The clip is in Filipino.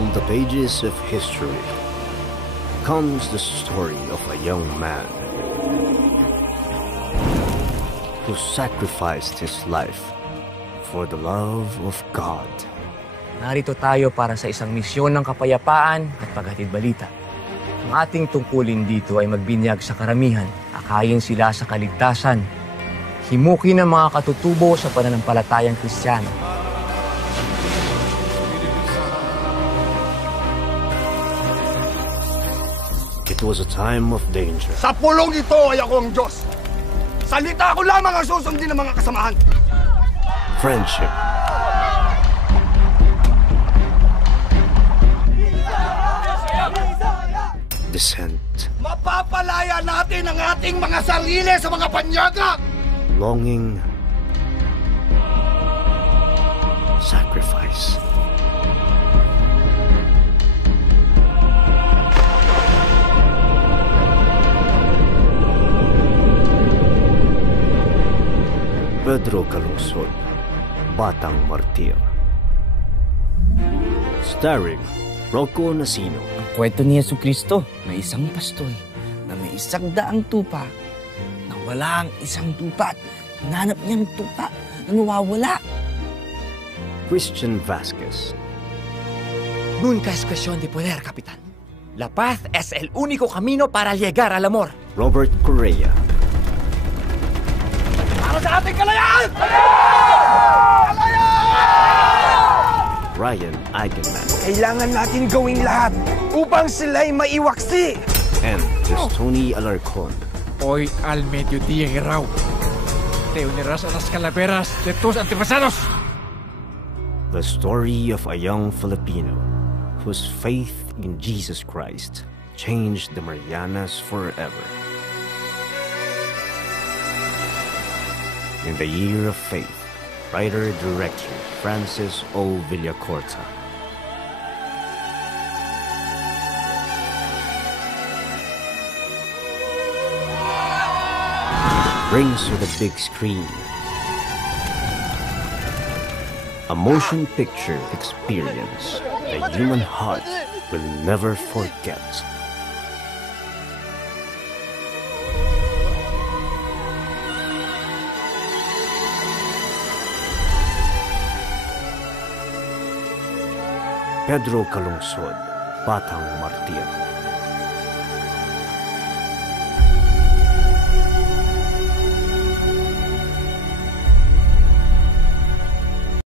From the pages of history comes the story of a young man who sacrificed his life for the love of God. Narito tayo para sa isang misyon ng kapayapaan at paghatid balita. Ang ating tungkulin dito ay magbinyag sa karamihan, akayin sila sa kaligtasan, himukin ang mga katutubo sa pananampalatayang Kristiyano. It was a time of danger. Sa pulong ito ay ako ang Diyos. Salita ko lamang ang susundin ng mga kasamahan. Friendship. Descent. Mapapalaya natin ang ating mga sarili sa mga panyaga. Longing. Sacrifice. Pedro Calungsod, Batang Martir. Starring Rocco Nasino. Ang kwento ni Jesucristo, may isang pastol na may isang daang tupa na wala ang isang tupa. Hinanap niyang tupa na nawawala. Christian Vasquez. Nunca es cuestión de poder, Capitán. La paz es el único camino para llegar al amor. Robert Correa. Para sa ating kalayaan! Ryan Eigenman. Kailangan natin gawing lahat upang sila'y maiwaksi. And Tony Alarcon. Hoy al mediodía, Guerrao, te unirás a las calaveras de tus antepasados. The story of a young Filipino whose faith in Jesus Christ changed the Marianas forever. In the Year of Faith, writer-director Francis O. Villacorta. Brings to the big screen a motion picture experience the human heart will never forget. Pedro Calungsod, Batang Martir.